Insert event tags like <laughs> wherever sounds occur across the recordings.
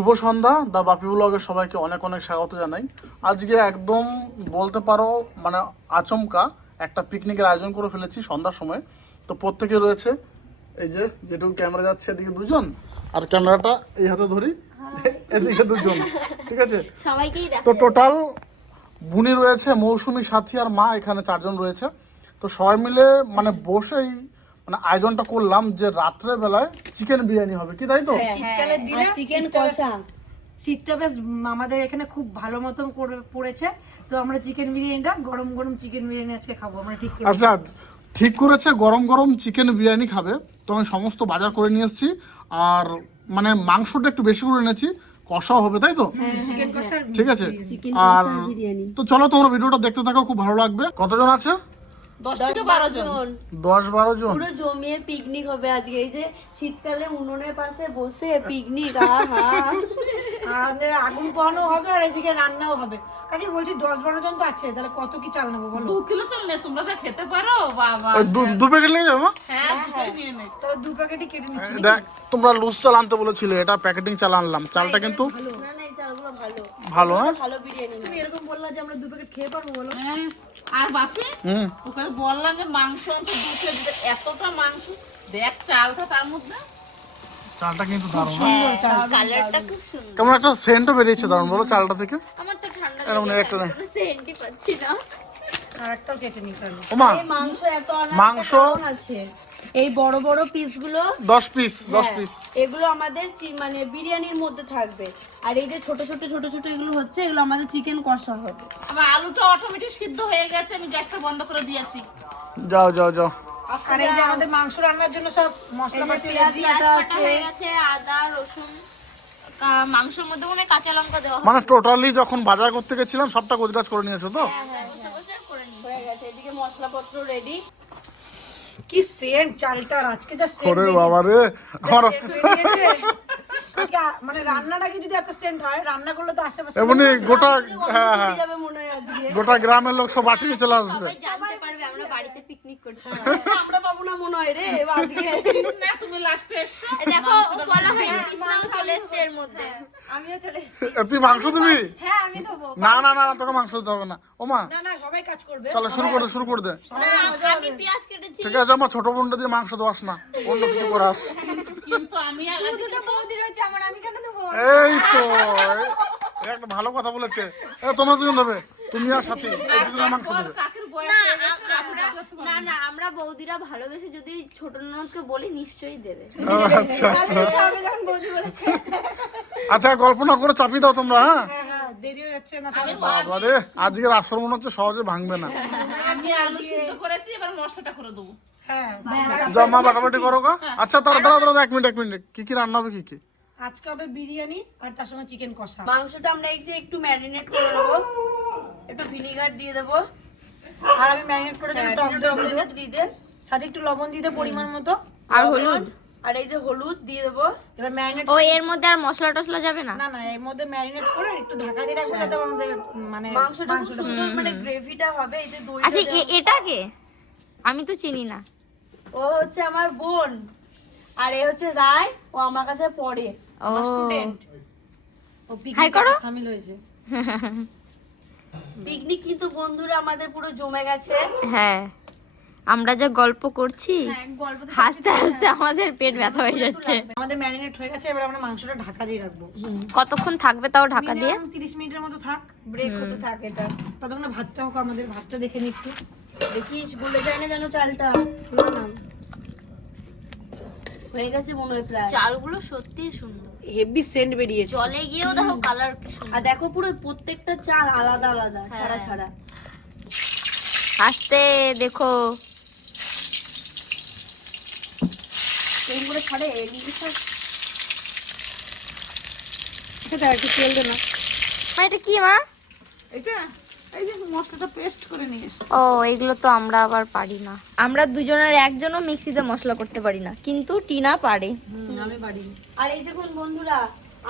শুভ সন্ধ্যা। দা বাপি ব্লগের সবাইকে অনেক অনেক স্বাগত জানাই। আজকে একদম বলতে পারো মানে আচমকা একটা পিকনিকের আয়োজন করে ফেলেছি সন্ধ্যার সময়। তো প্রত্যেকে রয়েছে এই যে যেটুকু ক্যামেরা যাচ্ছে এদিকে দুজন আর ক্যামেরাটা এই হাতে ধরি এদিকে দুজন ঠিক আছে? তো টোটাল বুনি রয়েছে মৌসুমি সাথী আর মা এখানে চারজন রয়েছে। তো সবাই মিলে মানে বসেই মানে আয়োজনটা করলাম যে রাত্রে বেলায় চিকেন বিরিয়ানি হবে কি তাই তো? শীতকালের দিনে চিকেন শীতটা বেশ- কষা। শীতটা বেশ আমাদের এখানে খুব ভালো মতন পড়েছে। তো আমরা চিকেন বিরিয়ানিটা গরম গরম চিকেন বিরিয়ানি আজকে খাব আমরা ঠিক আচ্ছা ঠিক করেছে গরম গরম চিকেন বিরিয়ানি খাবে। তো আমি সমস্ত বাজার করে নিয়ে এসেছি। আর মানে মাংসটা একটু বেশি করে এনেছি কষাও হবে তাই তো? চিকেন কষা ঠিক আছে। আর তো চলো তোমরা ভিডিওটা দেখতে থাকো খুব ভালো লাগবে। কতজন আছে? দশ থেকে বারো জন। দশ বারো জন। পুরো জমিয়ে পিকনিক হবে আজকে। এই যে শীতকালে উনুনের পাশে বসে পিকনিক আমাদের আগুন পোহানো হবে আর এদিকে রান্নাও হবে। কাকি বলছি দশ বারো জন তো আছে তাহলে কত কি চাল নেব বলো? দু কিলো চাল নে তোমরা যা খেতে পারো বাবা। দু- দু প্যাকেট নিয়ে যাব হ্যাঁ দুটোই নিয়ে নে। তাহলে দু প্যাকেটই কেটে নিচ্ছি। দেখ তোমরা লুজ চাল আনতে বলেছিলে এটা প্যাকেটিং চাল আনলাম। চালটা কিন্তু ভালো। ভালো। হ্যাঁ? ভালো বিরিয়ানি। তুমি এরকম বললা যে আমরা দু প্যাকেট খেয়ে পারব বলো? হ্যাঁ, আর বাপি হুম। ওকে বললাম যে মাংস দিতে। এতটা মাংস। দেখ চালটা তার মধ্যে। চালটা কিন্তু দারুণ। হ্যাঁ? কালারটা খুব সুন্দর। কেমন একটা সেন্টও বেরিয়েছে দারুণ বলো চালটা থেকে? আমার তো ঠান্ডা এরকম একটা নে। আছে পাচ্ছি না। আর কেটে নিতে হবে। মাংস এত মাংস? আছে? এই বড় বড় পিসগুলো দশ পিস দশ পিস। এগুলো আমাদের মানে বিরিয়ানির মধ্যে থাকবে। আর এই যে ছোট ছোট ছোট ছোট এগুলো হচ্ছে এগুলো আমাদের চিকেন কষা হবে। আমার আলুটা অটোমেটিক সিদ্ধ হয়ে গেছে আমি গ্যাসটা বন্ধ করে দিয়েছি। যাও যাও যাও। আর এই যে আমাদের মাংস রান্নার জন্য সব মশলা পাতি হয়ে গেছে আদা রসুন মাংসের মধ্যে মনে কাঁচা লঙ্কা দেওয়া মানে টোটালি যখন বাজার করতে গেছিলাম সবটা গোজগাজ করে নিয়েছো তো? হয়ে গেছে এদিকে মশলাপত্র রেডি কি সেন্ট চালটার? আজকে যা সেন্ট ওরে বাবা রে আমার আজকে মানে রান্নাটাকে যদি এত সেন্ট হয় রান্না করলে তো আশেপাশে এমনি গোটা হ্যাঁ হ্যাঁ। মনে হয় গোটা গ্রামের লোক সব বাটি চলে আসবে। সবাই জানতে পারবে আমরা বাড়িতে পিকনিক করছি। আমরা পাবো না মনে হয় রে আজকে <laughs> না তুমি লাস্টে এসছো? দেখো বলা হয় কৃষ্ণাও চলে এসছে এর মধ্যে। আমিও চলে এসেছি। তুই মাংস দিবি? হ্যাঁ আমি দেবো না না না না, তোকে মাংস দিতে হবে না। ও মা। না না সবাই কাজ করবে চলো শুরু করে শুরু করে দে। আমি পেঁয়াজ কেটেছি। ঠিক আছে আমার ছোট বোনটা দিয়ে মাংস দেওয়াস না। অন্য কিছু করাস। কিন্তু আমি আগে বৌদি রয়েছে আমার আমি কেন দেবো? এই তো একটা ভালো কথা বলেছে। এ তোমরা দুজন দেবে তুমি আর সাথী মাংস দেবে কাকের বয়স না হয়ে গেছে, আমরা না না। আমরা বৌদিরা ভালোবেসে যদি ছোট ননদকে বলি নিশ্চয়ই দেবে। আচ্ছা আচ্ছা। আমি যখন বৌদি বলেছে। আচ্ছা গল্প না করে চাপিয়ে দাও তোমরা হ্যাঁ? হ্যাঁ হ্যাঁ দেরি হয়ে যাচ্ছে না বাবা আজকের আসর মনে হচ্ছে সহজে ভাঙবে না। আমি আলু সিদ্ধ করেছি এবার মশলাটা করে দেবো। হ্যাঁ বাটাবাটি করো গা। আচ্ছা তারা দাঁড়া দাঁড়া এক মিনিট এক মিনিট। কি কি রান্না হবে কি কি? আজকে হবে বিরিয়ানি আর তার সঙ্গে চিকেন কষা। মাংসটা আমরা এই যে একটু ম্যারিনেট করে নেব। একটু ভিনিগার দিয়ে দেবো। আর আমি ম্যারিনেট করে দেবো টক দই দিয়ে দেবো। দিয়ে সাথে একটু লবণ দিয়ে দেবো পরিমাণ মতো। আর হলুদ? আর এই যে হলুদ দিয়ে দেবো। এবার ম্যারিনেট ও এর মধ্যে আর মশলা টসলা যাবে না? না না এর মধ্যে ম্যারিনেট করে একটু ঢাকা দিয়ে রাখব যাতে আমাদের মানে মাংসটা খুব সুন্দর মানে গ্রেভিটা হবে এই যে দই আচ্ছা এ- এটাকে আমি তো চিনি না। ও হচ্ছে আমার বোন। আর এ হচ্ছে রায় ও আমার কাছে পড়ে। ও। স্টুডেন্ট ও পিকনিক সামিল হয়েছে। <laughs> পিকনিক কিন্তু বন্ধুরা আমাদের পুরো জমে গেছে। হ্যাঁ আমরা যে গল্প করছি গল্প হাসতে হাসতে আমাদের পেট ব্যথা হয়ে যাচ্ছে। আমাদের ম্যারিনেট হয়ে গেছে এবার আমরা মাংসটা ঢাকা দিয়ে রাখব। কতক্ষণ থাকবে তাও ঢাকা দিয়ে? মিনিমাম 30 মিনিটের মতো থাক ব্রেক হতে থাক এটা। ততক্ষণ ভাতটা হোক আমাদের ভাতটা দেখে নি একটু দেখিস গলে যায় না যেন চালটা। হয়ে গেছে মনে হয় প্রায়। চালগুলো সত্যি সুন্দর। হেভি সেন্ট বেরিয়েছে। জলে গিয়েও দেখো কালার আর দেখো পুরো প্রত্যেকটা চাল আলাদা আলাদা হ্যাঁ। ছাড়া ছাড়া। আস্তে দেখো। এরকম করে ছাড়ে এদিকে ছাড়। সেটা একটু তেল দে না এটা কি মা? এটা? এই যে মশলাটা পেস্ট করে নিয়ে ও এগুলো তো আমরা আবার পারি না। আমরা দুজনের একজনও মিক্সিতে মশলা করতে পারি না কিন্তু টিনা পারে। আমি বাড়ি আর এই দেখুন বন্ধুরা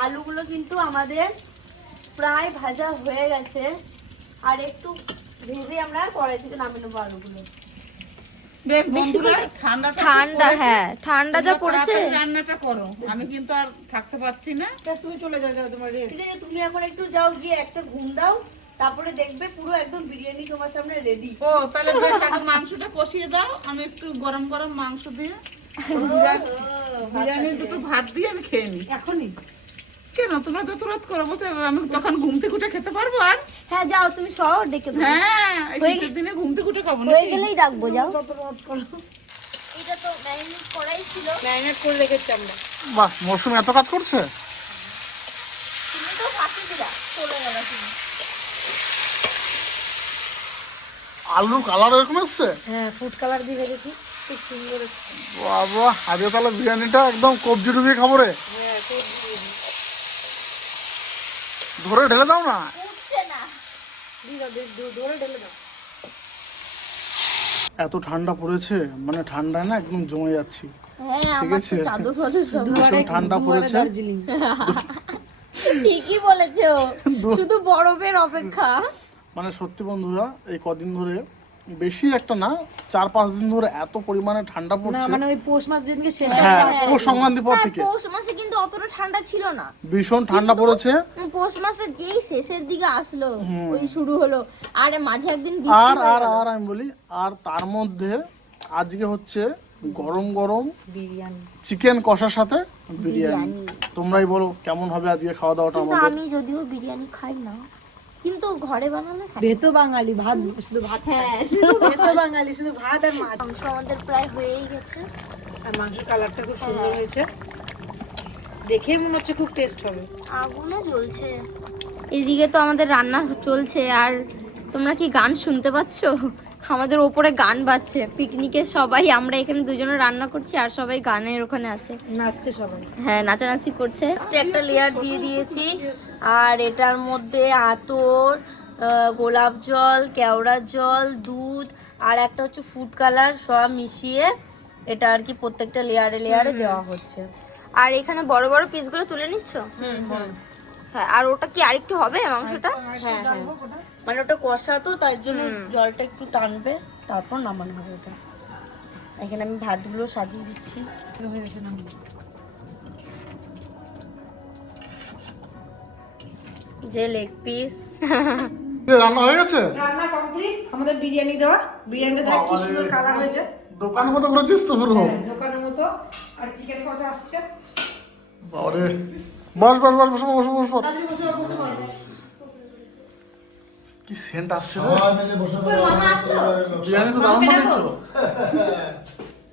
আলুগুলো কিন্তু আমাদের প্রায় ভাজা হয়ে গেছে। আর একটু ভেজে আমরা কড়াই থেকে নামিয়ে নেব আলুগুলো। ঠান্ডা হ্যাঁ ঠান্ডা যা পড়েছে। তাড়াতাড়ি রান্নাটা করো আমি কিন্তু আর থাকতে পারছি না। তুমি চলে যাও তোমার তুমি এখন একটু যাও গিয়ে একটা ঘুম দাও। তারপরে দেখবে পুরো একদম বিরিয়ানি তোমার সামনে রেডি ও তাহলে বেশ আগে মাংসটা কষিয়ে দাও। আমি একটু গরম গরম মাংস দিয়ে বিরিয়ানি দুটো ভাত দিয়ে আমি খেয়ে নিই। এখনই? কেন? তোমরা যত রাত করো বলতে আমি তখন ঘুম থেকে উঠে খেতে পারব আর? হ্যাঁ যাও তুমি সহ ডেকে দাও। হ্যাঁ এই শীতের দিনে ঘুম থেকে উঠে খাব না হয়ে গেলেই ডাকবো যাও। যত রাত করো এটা তো ম্যারিনেট করাই ছিল। ম্যারিনেট করে রেখেছি আমরা। বাহ মৌসুমি এত কাজ করছে তুমি তো ফাঁকি দিলা চলে গেল তুমি আলুর কালার এরকম এসছে? হ্যাঁ ফুড কালার দিয়ে রেখেছি খুব সুন্দর বাবা আজকে তাহলে বিরিয়ানিটা একদম কবজি ডুবিয়ে খাব রে। হ্যাঁ। ধরে ঢেলে দাও না। এত ঠান্ডা পড়েছে মানে ঠান্ডায় না একদম জমে যাচ্ছি। হ্যাঁ ঠিক আছে। ঠান্ডা পড়েছে। <laughs> ঠিকই বলেছ। <laughs> শুধু বরফের অপেক্ষা। মানে সত্যি বন্ধুরা এই কদিন ধরে বেশি একটা না চার পাঁচ দিন ধরে এত পরিমাণে ঠান্ডা পড়ছে। মানে ওই পৌষ মাস যেদিনকে শেষ হ্যাঁ পৌষ সংক্রান্তি পর থেকে। পৌষ মাসে কিন্তু অতটা ঠান্ডা ছিল না। ভীষণ ঠান্ডা পড়েছে। পৌষ মাসে যেই শেষের দিকে আসলো ওই শুরু হলো। আর মাঝে একদিন আর আর আর আমি বলি আর তার মধ্যে আজকে হচ্ছে গরম গরম বিরিয়ানি। চিকেন কষার সাথে বিরিয়ানি। তোমরাই বলো কেমন হবে আজকে খাওয়া দাওয়াটা আমাদের? আমি যদিও বিরিয়ানি খাই না কিন্তু ঘরে বানানো ভেতো বাঙালি ভাত শুধু ভাত হ্যাঁ ভেতো। বাঙালি শুধু ভাত আর মাছ। মাংস আমাদের প্রায় হয়েই গেছে। আর মাংসের কালারটা খুব সুন্দর হয়েছে। দেখে মনে হচ্ছে খুব টেস্ট হবে। আগুনে জ্বলছে। এদিকে তো আমাদের রান্না চলছে আর তোমরা কি গান শুনতে পাচ্ছ? আমাদের ওপরে গান বাজছে। পিকনিকে সবাই আমরা এখানে দুজনে রান্না করছি আর সবাই গানের ওখানে আছে। নাচছে সবাই। হ্যাঁ নাচানাচি করছে। একটা লেয়ার দিয়ে দিয়েছি। আর এটার মধ্যে আতর আহ, গোলাপ জল কেওড়ার জল দুধ আর একটা হচ্ছে ফুড কালার সব মিশিয়ে এটা আর কি প্রত্যেকটা লেয়ারে লেয়ারে দেওয়া হচ্ছে। আর এখানে বড় বড় পিসগুলো তুলে নিচ্ছ? হ্যাঁ আর ওটা কি আরেকটু হবে মাংসটা? হ্যাঁ হ্যাঁ মানে ওটা কষা তো তার জন্য জলটা একটু টানবে তারপর নামানো হবে ওটা। এখানে আমি ভাতগুলো সাজিয়ে দিচ্ছি। যে লেগ পিস রান্না হয়ে গেছে? রান্না কমপ্লিট আমাদের বিরিয়ানি দেওয়া। বিরিয়ানিটা দেখ কি সুন্দর কালার হয়েছে। দোকানের মতো করেছিস তো পুরো। হ্যাঁ, দোকানের মতো। আর চিকেন কষা আসছে। বাবারে। বস বস বস বস বস বস। কি সেন্ট আসছে বিরিয়ানি তো দারুণ বানিয়েছো।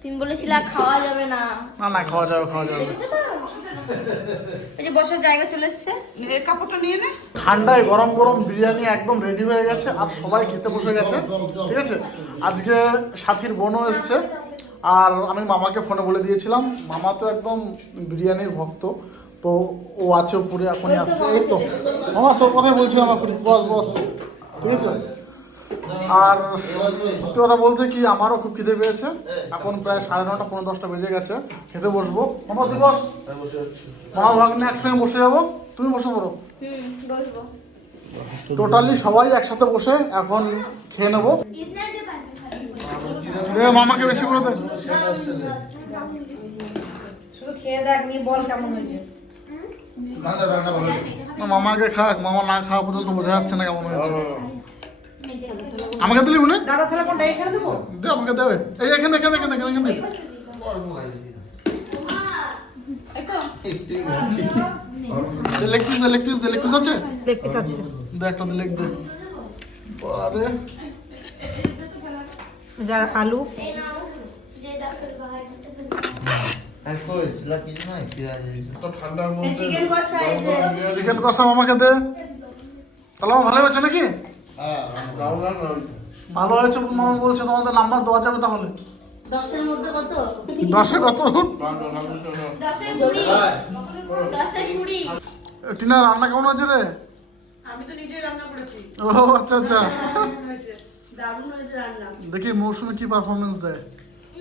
তুমি বলেছিলে খাওয়া যাবে না। না না খাওয়া যাবে খাওয়া যাবে। এই যে বসার জায়গা চলে এসছে। এই কাপড়টা নিয়ে নে। ঠান্ডায় গরম গরম বিরিয়ানি একদম রেডি হয়ে গেছে আর সবাই খেতে বসে গেছে ঠিক আছে? আজকে সাথীর বোনও এসছে আর আমি মামাকে ফোনে বলে দিয়েছিলাম। মামা তো একদম বিরিয়ানির ভক্ত। তো ও আছে উপরে এখনই আসছে এই তো। মামা তোর কথাই বলছিলাম এখনই বস বস। ঠিক আছে আর সত্যি কথা বলতে কি আমারও খুব খিদে পেয়েছে। এখন প্রায় সাড়ে নটা পনেরো দশটা বেজে গেছে। খেতে বসবো। মামা তুই বস। মামা ভাগ্নে একসঙ্গে বসে যাব। তুমি বসে পড়ো। টোটালি সবাই একসাথে বসে এখন খেয়ে নেব। মামাকে বেশি করে দে। শুধু খেয়ে দেখ নিয়ে বল কেমন হয়েছে। মামাকে খাক মামা না খাওয়া পর্যন্ত বোঝা যাচ্ছে না কেমন হয়েছে। আমাকে দিলি মনে? দাদা তাহলে কোনটা এখানে দেবো? দে আমাকে দেবে এই এখানে এখানে এখানে এখানে এখানে। লেগ পিস দে লেগ পিস দে লেগ পিস আছে? লেগ পিস আছে। দে একটা দে লেগ দে। আরে যার আলু। চিকেন কষা মামাকে দে। তাহলে আমার ভালো হয়েছে নাকি? ভালো হয়েছে মামা বলছে তোমাদের নাম্বার দেওয়া যাবে তাহলে। দশের মধ্যে কত? দশে কত? কুড়ি। টিনা রান্না কেমন হয়েছে রে? আমি তো নিজেই রান্না করেছি। ও আচ্ছা আচ্ছা। রান্না। দেখি মৌসুমি কি পারফরমেন্স দেয়?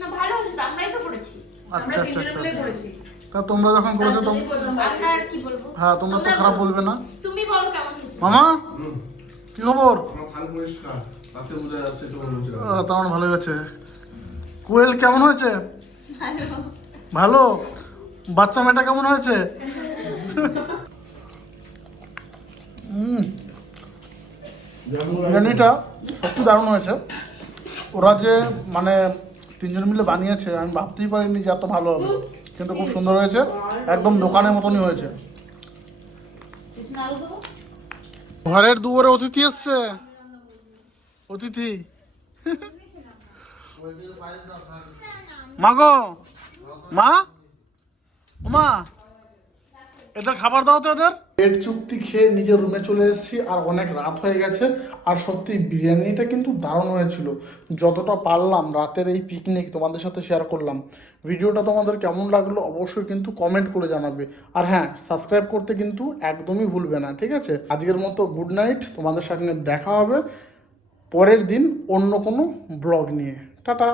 না ভালো হয়েছে আমরাই তো করেছি। আচ্ছা আচ্ছা আচ্ছা আচ্ছা। তা তোমরা যখন করেছ তো আমরা আর কি বলব? হ্যাঁ তোমরা তো খারাপ বলবে না। তুমি বলো কেমন মামা? কি খবর? তার মানে ভালো হয়েছে। কোয়েল কেমন হয়েছে? ভালো। বাচ্চা মেয়েটা কেমন হয়েছে? হুম। বিরিয়ানিটা সত্যি দারুণ হয়েছে। ওরা যে মানে তিনজন মিলে বানিয়েছে আমি ভাবতেই পারিনি যে এত ভালো হবে। কিন্তু খুব সুন্দর হয়েছে একদম দোকানের মতনই হয়েছে। ঘরের দুয়ারে অতিথি এসছে। অতিথি। মাগো মা? মা এদের খাবার দাও তো এদের। পেট চুক্তি খেয়ে নিজের রুমে চলে এসেছি, আর অনেক রাত হয়ে গেছে। আর সত্যি, বিরিয়ানিটা কিন্তু দারুণ হয়েছিল। যতটা পারলাম রাতের এই পিকনিক তোমাদের সাথে শেয়ার করলাম। ভিডিওটা তোমাদের কেমন লাগল অবশ্যই কিন্তু কমেন্ট করে জানাবে। আর হ্যাঁ সাবস্ক্রাইব করতে কিন্তু একদমই ভুলবে না, ঠিক আছে? আজকের মতো গুড নাইট তোমাদের সঙ্গে দেখা হবে পরের দিন অন্য কোনো ব্লগ নিয়ে। টাটা!